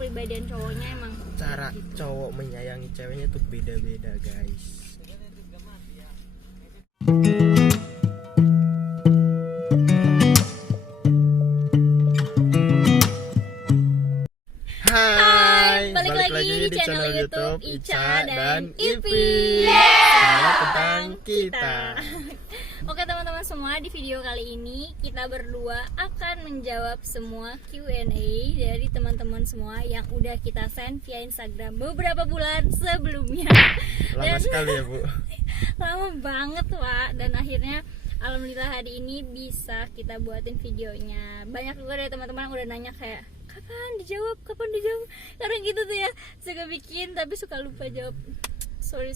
kepribadian cowoknya emang cara gitu. cowok menyayangi ceweknya tuh beda-beda guys. Hai, balik lagi di channel YouTube Ica dan Ipi. Semua tentang kita. Oke teman-teman semua, di video kali ini kita berdua akan menjawab semua Q&A dari teman-teman semua yang udah kita send via Instagram beberapa bulan sebelumnya. Lama sekali ya Bu. Lama banget Pak, dan akhirnya alhamdulillah hari ini bisa kita buatin videonya. Banyak juga dari teman-teman yang udah nanya kayak kapan dijawab, karena gitu tuh ya, suka bikin tapi suka lupa jawab. Sorry.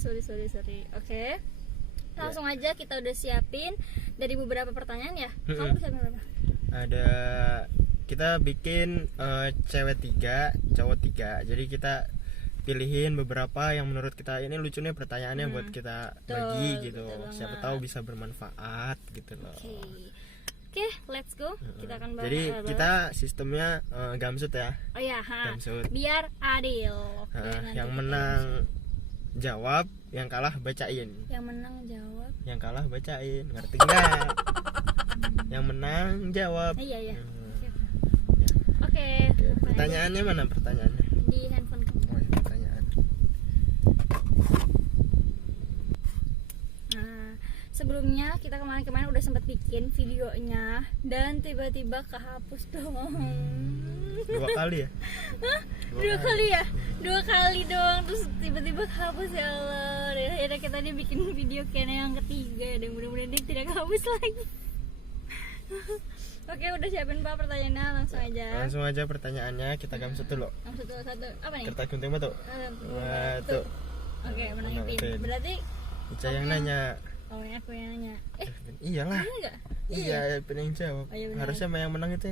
Oke. Langsung aja kita udah siapin dari beberapa pertanyaan ya. Kamu udah siapin berapa? Ada, kita bikin cewek 3, cowok 3. Jadi kita pilihin beberapa yang menurut kita ini lucunya pertanyaannya buat kita bagi gitu. Siapa tahu bisa bermanfaat gitu loh. Oke, let's go. Kita akan bahas. Jadi kita sistemnya gamsut ya. Oh ya, Gamsut. biar adil. Oke, Yang menang jawab, yang kalah bacain. Yang menang jawab. Yang kalah bacain. Ngerti enggak? Yang menang jawab. Iya. Hmm. Oke. Pertanyaannya mana pertanyaannya? Di handphone kamu. Oh, ini pertanyaan. Nah, sebelumnya kita kemarin udah sempat bikin videonya dan tiba-tiba kehapus dong. 2 kali ya? Hah? Dua kali doang, terus tiba-tiba kehapus, ya Allah. Dan akhirnya kita nih bikin video kayaknya yang ketiga, dan mudah-mudahan dia tidak kehapus lagi. Oke, udah siapin Pak pertanyaannya, langsung aja Pertanyaannya kita gamsut dulu. Langsung satu. Apa nih? Kertas gunting batu. Batu. Oke, menang Ipin. Berarti Ica yang nanya. oh, ini aku yang nanya. Iyalah. Iya enggak? Iya, Ipin yang jawab. Oh, iya benar. Harusnya yang menang itu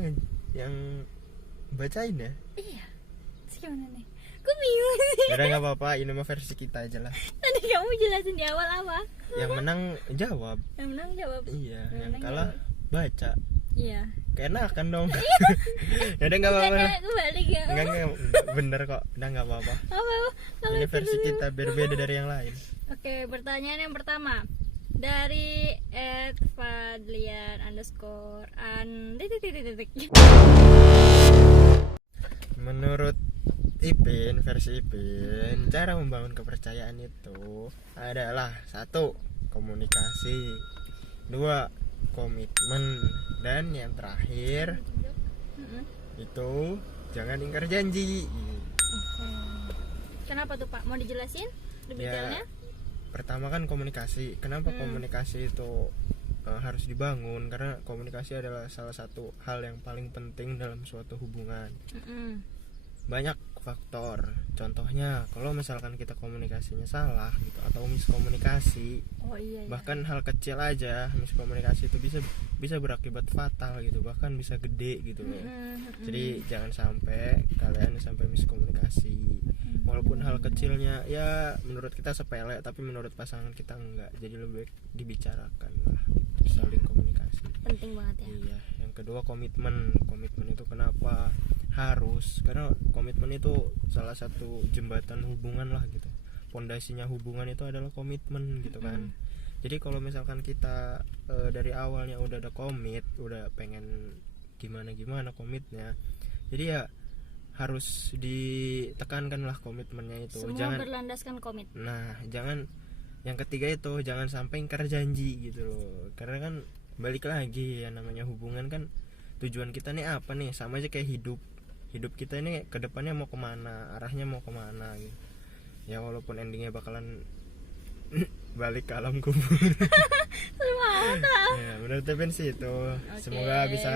yang bacain ya. Iya. Terus gimana nih? Gue bingung sih. Udah nggak apa-apa, ini mah versi kita aja lah. Tadi kamu jelasin di awal apa? Yang menang jawab. Yang menang jawab. Iya, Yang yang menang kalah baca. Iya. Keenakan dong. Ya udah nggak apa-apa. Kayak kebalik ya. Enggak, bener kok. Udah nggak apa-apa. Apa? Ini versi kita berbeda dari yang lain. Oke, pertanyaan yang pertama dari @fadlian_an. Menurut Ipin, versi Ipin, cara membangun kepercayaan itu adalah 1. Komunikasi, 2. Komitmen, dan yang terakhir itu jangan ingkar janji. Kenapa tuh Pak? Mau dijelasin detailnya? Pertama kan komunikasi. Kenapa komunikasi itu harus dibangun? Karena komunikasi adalah salah satu hal yang paling penting dalam suatu hubungan. Banyak faktor. Contohnya kalau misalkan kita komunikasinya salah gitu atau miskomunikasi, bahkan hal kecil aja miskomunikasi itu bisa berakibat fatal gitu, bahkan bisa gede gitu loh. Jadi jangan sampai kalian sampai miskomunikasi. Walaupun hal kecilnya ya menurut kita sepele, tapi menurut pasangan kita enggak. Jadi lebih baik dibicarakan lah gitu, saling komunikasi. Penting banget ya. Iya. Yang kedua komitmen. Komitmen itu kenapa harus? Karena komitmen itu salah satu jembatan hubungan lah gitu. Pondasinya hubungan itu adalah komitmen gitu kan. Jadi kalau misalkan kita dari awalnya udah ada komit, udah pengen gimana komitnya, jadi ya harus ditekankan lah komitmennya itu. Semua jangan berlandaskan komit. Nah, jangan yang ketiga itu jangan sampai ingkar janji gitu loh. Karena kan balik lagi ya, namanya hubungan kan tujuan kita nih apa nih, sama aja kayak hidup kita ini ke depannya mau kemana, arahnya mau kemana gitu. Ya walaupun endingnya bakalan balik ke alam kubur. Ya, menurut Tepin sih itu. Semoga bisa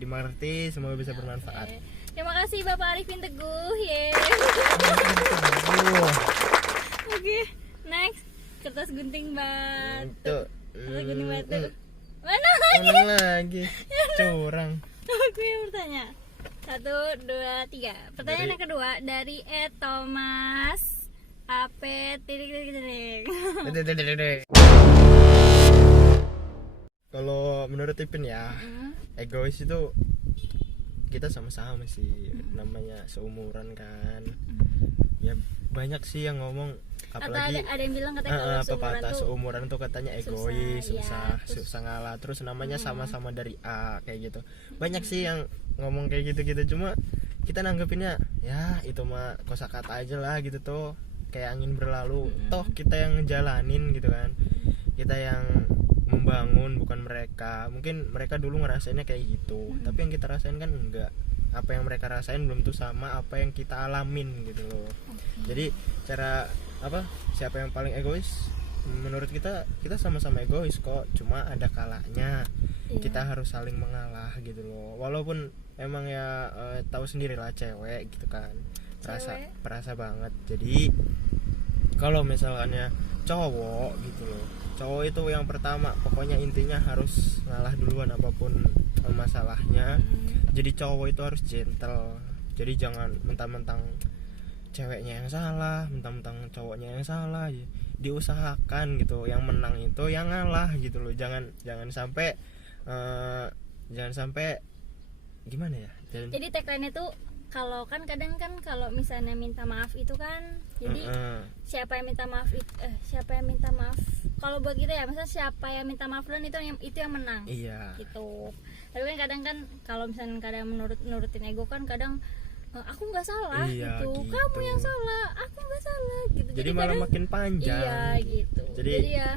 dimengerti, semoga bisa bermanfaat. Terima kasih Bapak Arifin Teguh. Oke, next. Kertas gunting batu. Mana lagi? Curang. Aku yang bertanya. 1, 2, 3. Pertanyaan yang kedua dari Thomas AP Kalau menurut Ipin ya, egois itu kita sama-sama sih, namanya seumuran kan. Ya banyak sih yang ngomong, apalagi ada yang bilang katanya kalau seumuran pepatah tuh seumuran tuh katanya egois, susah, susah ngalah, terus namanya sama-sama dari A kayak gitu. Banyak sih yang ngomong kayak gitu-gitu, cuma kita nanggepinnya ya itu mah kosakata aja lah gitu tuh, kayak angin berlalu. Toh kita yang ngejalanin gitu kan, kita yang membangun, bukan mereka. Mungkin mereka dulu ngerasainnya kayak gitu, tapi yang kita rasain kan enggak. Apa yang mereka rasain belum tuh sama apa yang kita alamin gitu loh. Jadi cara siapa yang paling egois? Menurut kita sama-sama egois kok, cuma ada kalanya kita harus saling mengalah gitu loh. Walaupun emang ya tahu sendiri lah cewek gitu kan, perasa banget. Jadi kalau misalnya cowok gitu loh, cowok itu yang pertama pokoknya intinya harus ngalah duluan apapun masalahnya. Jadi cowok itu harus gentle, jadi jangan mentang-mentang ceweknya yang salah, mentang-mentang cowoknya yang salah. Diusahakan gitu, yang menang itu yang ngalah gitu loh. Jangan sampai gimana ya, jadi tagline itu kalau kan kadang kan kalau misalnya minta maaf itu kan jadi siapa yang minta maaf kalau buat kita ya, misalnya siapa yang minta maaf dan itu yang menang. Iya gitu. Tapi kan kadang kan kalau misalnya kadang nurutin ego kan kadang aku nggak salah gitu, kamu yang salah, aku nggak salah gitu. Jadi malah kadang, makin panjang. Iya gitu. Jadi ya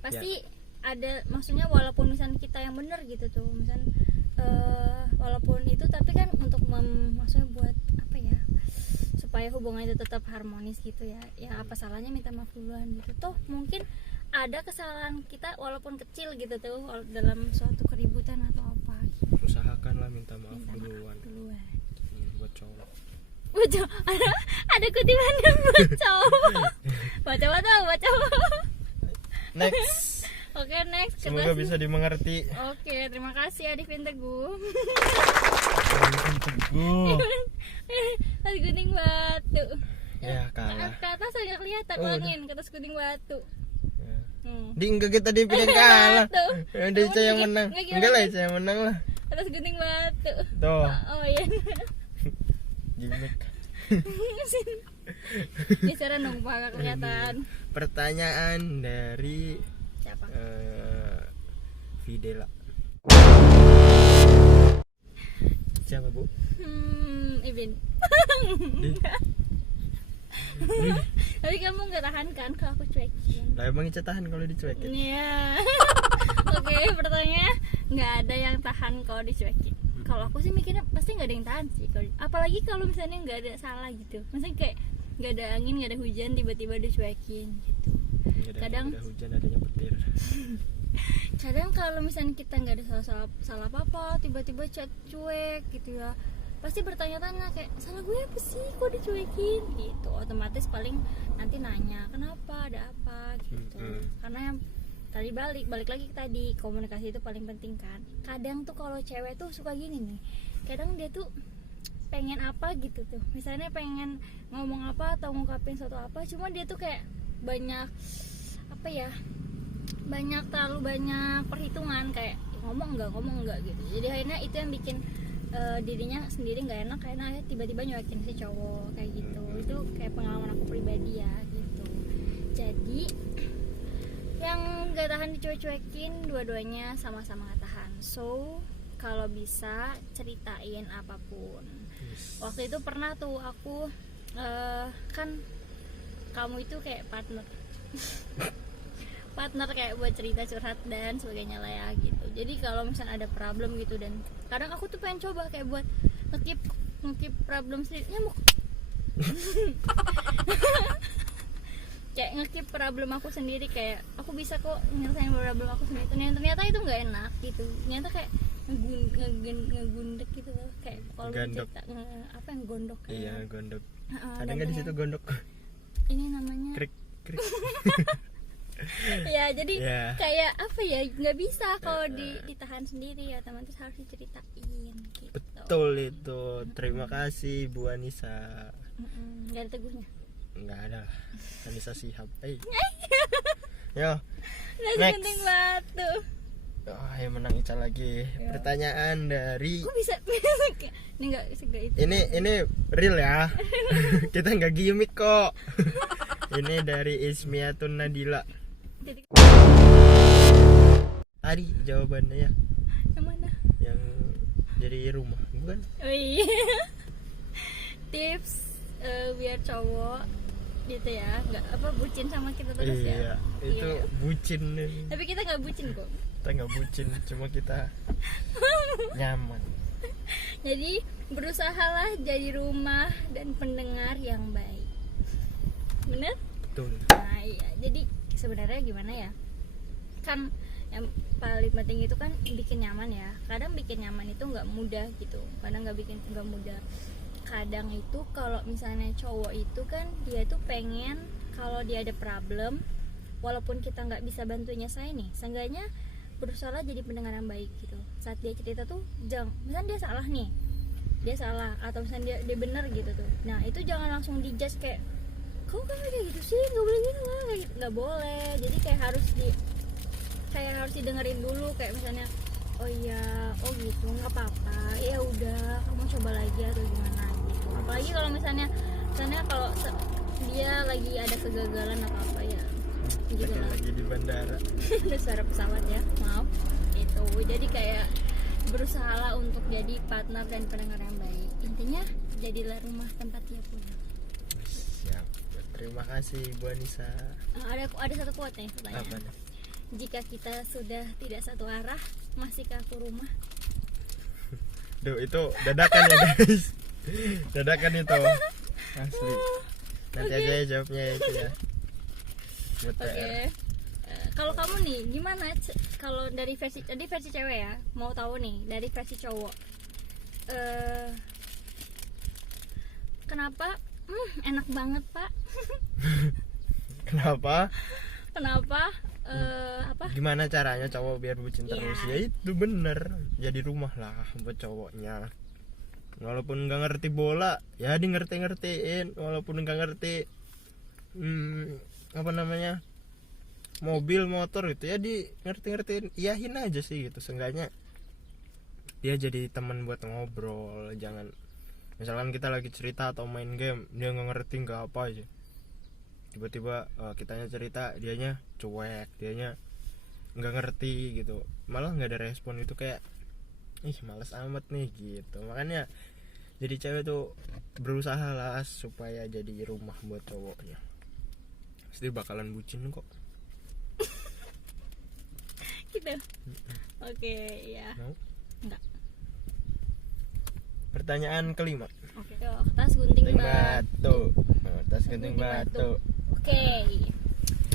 pasti ada, maksudnya walaupun misalnya kita yang benar gitu tuh, misalnya walaupun itu, tapi kan untuk maksudnya buat apa ya, supaya hubungan itu tetap harmonis gitu ya. Ya apa salahnya minta maaf duluan gitu. Toh mungkin ada kesalahan kita walaupun kecil gitu tuh dalam suatu keributan atau apa gitu. Usahakanlah minta maaf duluan. Buat cowok. Ada kutipannya buat cowok. Baca. Next. Oke, next. Semoga bisa dimengerti. Oke, terima kasih Adivin Teguh. Tas gunting batu. Ya kalah. Ke atas agak kelihatan angin, ke atas gunting batu. Di enggak kita dipilih kalah. Ada saya yang menang. Enggak lah, saya yang menang lah. Atas gunting batu. Tuh. Oh iya. Gimik. Geseran dong Pak, agak kelihatan. Pertanyaan dari siapa? Videla. Siapa Bu? Ibin. Tapi kamu nggak tahan kan kalau aku cuekin? Lah emang Ica tahan kalau dicuekin? Iya. Oke, pertanyaannya nggak ada yang tahan kalau dicuekin. Kalau aku sih mikirnya pasti nggak ada yang tahan sih. Apalagi kalau misalnya nggak ada salah gitu. Maksudnya kayak nggak ada angin, nggak ada hujan, tiba-tiba dicuekin gitu. Kadang ada hujan, adanya petir. Kadang kalau misalnya kita nggak ada salah apa-apa, tiba-tiba cuek gitu ya, pasti bertanya-tanya kayak salah gue apa sih kok dicuekin gitu. Otomatis paling nanti nanya kenapa, ada apa gitu. Karena yang tadi balik lagi ke tadi, komunikasi itu paling penting kan. Kadang tuh kalau cewek tuh suka gini nih, kadang dia tuh pengen apa gitu tuh, misalnya pengen ngomong apa atau ngungkapin sesuatu apa, cuma dia tuh kayak banyak apa ya, terlalu banyak perhitungan, kayak ngomong enggak gitu. Jadi akhirnya itu yang bikin dirinya sendiri nggak enak, karena tiba-tiba nyuekin si cowok kayak gitu. Itu kayak pengalaman aku pribadi ya gitu. Jadi yang nggak tahan dicuekin, dua-duanya sama-sama nggak tahan. So kalau bisa ceritain apapun. Waktu itu pernah tuh aku kan kamu itu kayak partner kayak buat cerita curhat dan sebagainya lah ya gitu. Jadi kalau misalnya ada problem gitu, dan kadang aku tuh pengen coba kayak buat ngekip problem sendiri, nyamuk. Kayak ngekip problem aku sendiri, kayak aku bisa kok nyelesain problem aku sendiri. Ternyata itu nggak enak gitu. Ternyata kayak ngegundek gitu loh, kayak kalau cerita apa yang gondok kayak. Iya, gondok. Ada nggak di situ gondok? Ini namanya krik. Ya jadi kayak apa ya, nggak bisa kalau ditahan sendiri ya, otomatis harus diceritain gitu. Betul itu. Terima kasih Bu Anissa. Nggak ada teguhnya? Nggak ada. Anissa Shihab. Yo. Next. Gunting batu. Oh, yang menang Ica lagi. Ya. Pertanyaan dari Kok bisa ini enggak itu. ini real ya. Kita nggak gimmick kok. Ini dari Ismiatun Nadila. Titik. Tadi jawabannya ya, Yang mana? yang jadi rumah, bukan? Oh iya. Tips biar cowok gitu ya, nggak apa bucin sama kita terus ya. Iya, itu Iya. bucin. Tapi kita nggak bucin kok. Kita nggak bucin, cuma kita nyaman. Jadi berusahalah jadi rumah dan pendengar yang baik. Bener? Betul. Nah iya. Jadi sebenarnya gimana ya? Kan yang paling penting itu kan bikin nyaman ya. Kadang bikin nyaman itu nggak mudah gitu. Kadang nggak mudah. Kadang itu kalau misalnya cowok itu kan dia tuh pengen kalau dia ada problem, walaupun kita nggak bisa bantu nyelesain nih, seenggaknya berusaha jadi pendengar yang baik gitu. Saat dia cerita tuh misalnya dia salah nih, dia salah atau misalnya dia benar gitu tuh, nah itu jangan langsung dijudge kayak kamu kan kayak gitu sih, nggak boleh gitu lah, kayak gitu. Nggak boleh. Jadi kayak harus didengerin dulu, kayak misalnya oh iya, oh gitu, nggak apa-apa, ya udah kamu coba lagi atau gimana gitu. Apalagi kalau misalnya kalau dia lagi ada kegagalan apa apa ya gitu lah. Lagi di bandara. Ada suara pesawat ya, maaf itu. Jadi kayak berusahalah untuk jadi partner dan pendengar yang baik. Intinya jadilah rumah tempat dia pulang. Siap. Terima kasih Bu Anissa. Ada satu quote nih Apa pertanyaan. nih? Jika kita sudah tidak satu arah, masihkah aku rumah? Duh, itu dadakan ya guys. Dadakan itu. Asli. Nanti aja ya jawabnya itu ya. Buat Oke. PR. Kalau kamu nih gimana? Kalau dari versi cewek ya, mau tahu nih dari versi cowok. Kenapa? Enak banget Pak. Kenapa? Kenapa? Apa? Gimana caranya cowok biar bucin Iya. terus? Ya itu bener. Jadi rumah lah buat cowoknya. Walaupun nggak ngerti bola, ya di ngertiin. Walaupun nggak ngerti apa namanya, mobil motor gitu, ya di ngertiin. Iyahin aja sih gitu. Seenggaknya dia jadi teman buat ngobrol. Jangan misalkan kita lagi cerita atau main game, dia nggak ngerti nggak apa aja, tiba-tiba kitanya cerita, dianya cuek, dianya nggak ngerti gitu, malah nggak ada respon. Itu kayak males amat nih gitu. Makanya jadi cewek tuh berusaha lah supaya jadi rumah buat cowoknya. Pasti bakalan bucin kok. Gitu. Oke, ya. Mau? Enggak. Pertanyaan kelima. Oke. Tas gunting Gunting batu. batu. Tas gunting Gunting batu. Oke.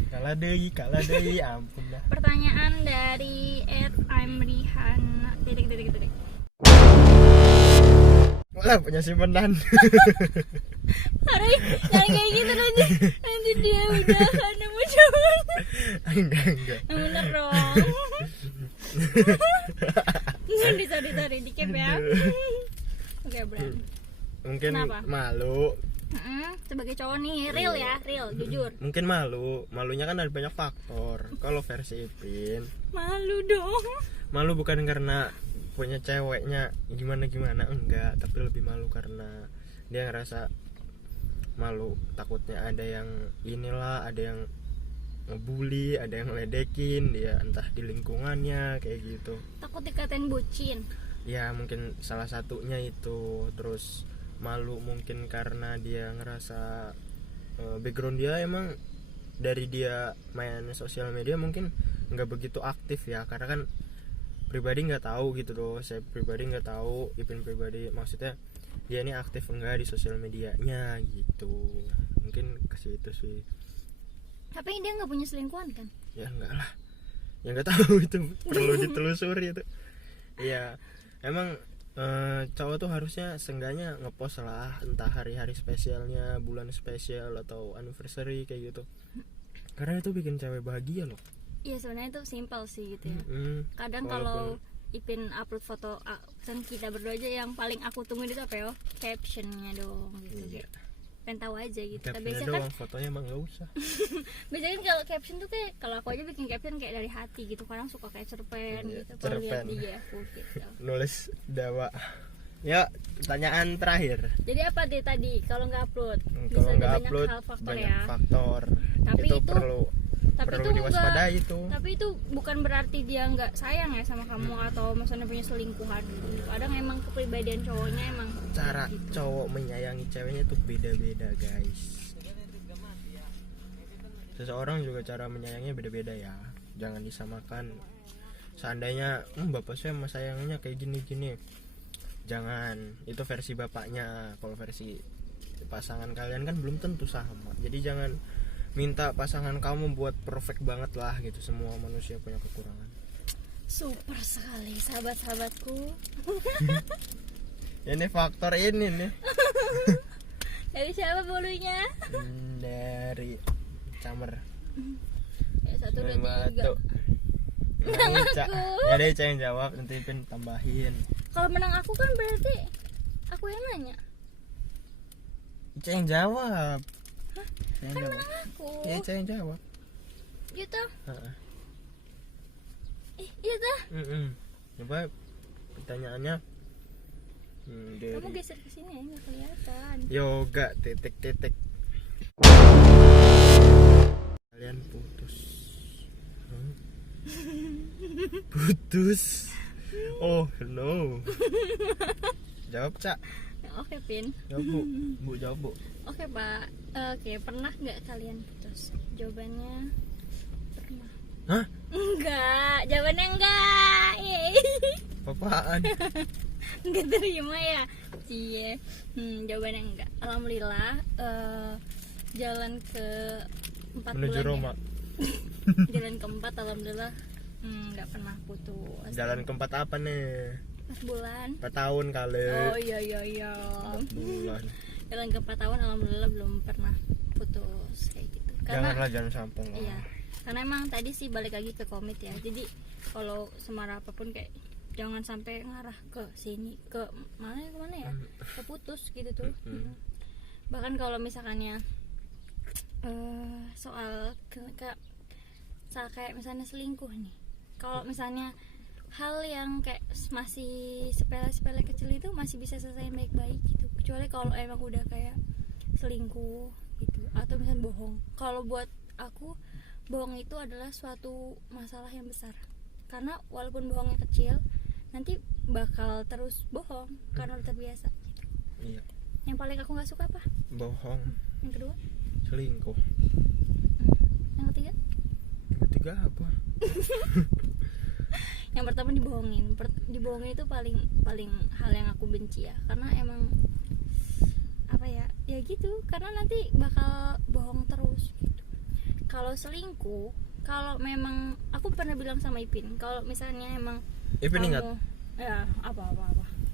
Kalah deui, ampun dah. Pertanyaan dari @imrihan. Titik. Wah, punya simpenan. Hari jangan kayak gitu nanti dia udah nemu cowok. Enggak. Yang bener dong. Sorry di cap ya. Oke, Bran. Mungkin Kenapa? malu. Sebagai cowok nih, real ya, real, jujur. Mungkin malunya kan ada banyak faktor. Kalau versi Ipin, Malu dong. malu bukan karena punya ceweknya gimana enggak, tapi lebih malu karena dia ngerasa malu, takutnya ada yang inilah, ada yang ngebully, ada yang ngeledekin dia, entah di lingkungannya kayak gitu. Takut dikatain bucin. Ya mungkin salah satunya itu. Terus malu mungkin karena dia ngerasa background dia emang dari dia main sosial media mungkin nggak begitu aktif ya, karena kan pribadi nggak tahu gitu loh. Saya pribadi nggak tahu, Ipin pribadi maksudnya dia ini aktif enggak di sosial medianya gitu. Mungkin ke situ sih. Tapi dia nggak punya selingkuhan kan? Ya enggak lah, ya nggak tahu, itu perlu ditelusuri itu. Ya emang cowok tuh harusnya seenggaknya ngepost lah, entah hari-hari spesialnya, bulan spesial atau anniversary kayak gitu, karena itu bikin cewek bahagia loh. Iya, sebenarnya itu simpel sih gitu ya. Kadang Walaupun- kalau Ipin upload foto kan kita berdua aja, yang paling aku tungguin itu apa ya? Captionnya dong gitu. Iya. pengen tahu aja gitu. Tapi captionnya biasanya kan doang, fotonya emang nggak usah. biasanya kan kalau caption tuh kayak, kalau aku aja bikin caption kayak dari hati gitu, kadang suka kayak cerpen Iya, gitu kalau lihat cerpen. di IG aku gitu. Nulis dawa. Ya, pertanyaan terakhir. Jadi apa deh tadi kalau nggak upload? Kalau Bisa ada nggak banyak upload hal faktor banyak ya. faktor. Tapi itu itu- perlu Tapi perlu itu diwaspadai enggak, itu. tapi itu bukan berarti dia nggak sayang ya sama kamu atau misalnya punya selingkuhan gitu. Kadang emang kepribadian cowoknya emang Cara gitu. cowok menyayangi ceweknya tuh beda-beda, guys. Seseorang juga cara menyayanginya beda-beda ya. Jangan disamakan. Seandainya bapak saya sama sayangnya kayak gini-gini, jangan. Itu versi bapaknya. Kalau versi pasangan kalian kan belum tentu sama. Jadi jangan minta pasangan kamu buat perfect banget lah gitu. Semua manusia punya kekurangan. Super sekali sahabat-sahabatku. Ini faktor ini nih. Dari siapa bolunya? Dari Camer. Ya, 1, 2, 3. Batu. Nah, Ica. Ya deh Ica yang jawab, nanti Ipin tambahin. Kalau menang aku kan berarti aku yang nanya. Ica yang jawab. Ica yang Kan jawab. menang aku. Ya Ica yang jawab. Gitu. Heeh. Iya tuh. Coba pertanyaannya. Kamu Dari geser ke sini ya, nggak kelihatan. yoga titik-titik. Kalian putus. Putus. Oh no. Jawab Cak. Oke, Pin. Jawab Bu. Bu jawab Bu. Oke, Pak. Oke, pernah nggak kalian putus? Jawabannya pernah. Hah? Enggak, jawabannya enggak. Yeay. Apaan? Enggak terima ya. Cie. Jawabannya enggak. Alhamdulillah jalan ke 4 Menuju bulan ya. Roma. Jalan keempat alhamdulillah nggak pernah putus. Jalan keempat apa nih? 4 bulan. 4 tahun kali. Oh iya iya iya. 4 bulan. Jalan ke 4 tahun alhamdulillah belum pernah putus kayak gitu. Janganlah, jangan sampai lah. Iya. Karena emang tadi sih balik lagi ke komit ya. Jadi kalau semarah apapun kayak jangan sampai ngarah ke sini, ke mana ya? Ke putus gitu tuh. Bahkan kalau misalkannya soal kayak misalnya selingkuh nih. Kalau misalnya hal yang kayak masih sepele-sepele kecil itu masih bisa selesai baik-baik gitu. Kecuali kalau emang udah kayak selingkuh gitu atau misalnya bohong. Kalau buat aku bohong itu adalah suatu masalah yang besar. Karena walaupun bohongnya kecil, nanti bakal terus bohong karena udah terbiasa gitu. Iya. Yang paling aku nggak suka apa? Bohong, Yang kedua? selingkuh. Yang ketiga? Yang ketiga apa? Yang pertama dibohongin. Dibohongin itu paling hal yang aku benci ya. Karena emang apa ya? Ya gitu. Karena nanti bakal bohong terus gitu. Kalau selingkuh, kalau memang aku pernah bilang sama Ipin, kalau misalnya emang Ipin ingat, ya apa.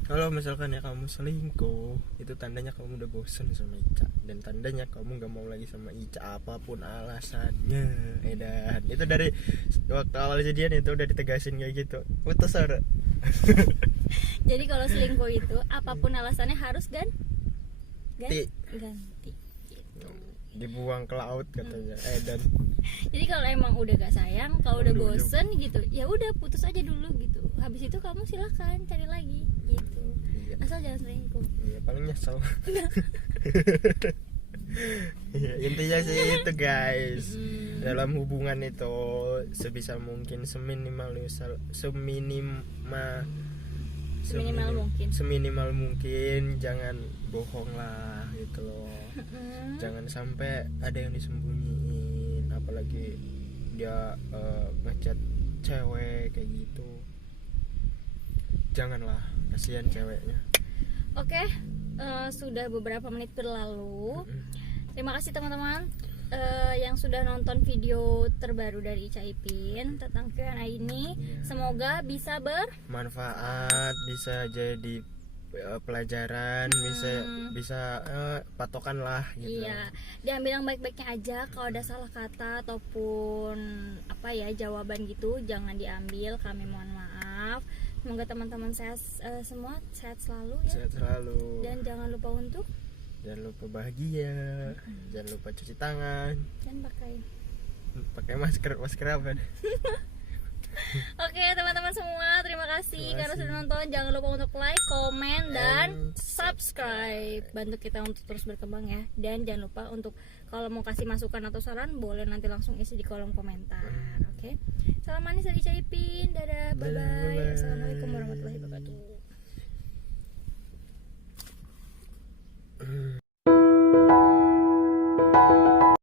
kalau misalkan ya kamu selingkuh, itu tandanya kamu udah bosen sama Ica, dan tandanya kamu gak mau lagi sama Ica apapun alasannya. Edan itu dari waktu awal jadian itu udah ditegasin kayak gitu. Putus ada. Jadi kalau selingkuh itu apapun alasannya harus ganti. Gitu. Dibuang ke laut katanya. Edan. Jadi kalau emang udah gak sayang, kalau udah Udah bosen gitu, ya udah putus aja dulu gitu. Habis itu kamu silakan cari lagi gitu. Iya. Asal jangan selingkuh. Iya, paling nyesel. Ya, intinya sih itu guys. Dalam hubungan itu sebisa mungkin seminimal mungkin jangan bohong lah gitu loh. Jangan sampai ada yang disembunyiin, apalagi dia ngechat cewek kayak gitu. Janganlah, kasihan ceweknya. Oke, sudah beberapa menit berlalu. Terima kasih teman-teman yang sudah nonton video terbaru dari Ica Ipin tentang Q&A ini. Semoga bisa Manfaat, bisa jadi pelajaran, bisa patokan lah gitu. Iya, diambil yang baik-baiknya aja. Kalau ada salah kata ataupun apa ya jawaban gitu, jangan diambil. Kami mohon maaf. Semoga teman-teman sehat semua, sehat selalu ya. Sehat selalu. Dan jangan lupa untuk jangan lupa bahagia, jangan lupa cuci tangan, dan pakai masker apa? Oke teman-teman semua, terima kasih Terima karena kasih. sudah nonton. Jangan lupa untuk like, komen, dan subscribe. Bantu kita untuk terus berkembang ya. Dan jangan lupa untuk kalau mau kasih masukan atau saran, boleh nanti langsung isi di kolom komentar. Oke. Salam manis dari Caipin. Dadah, bye bye.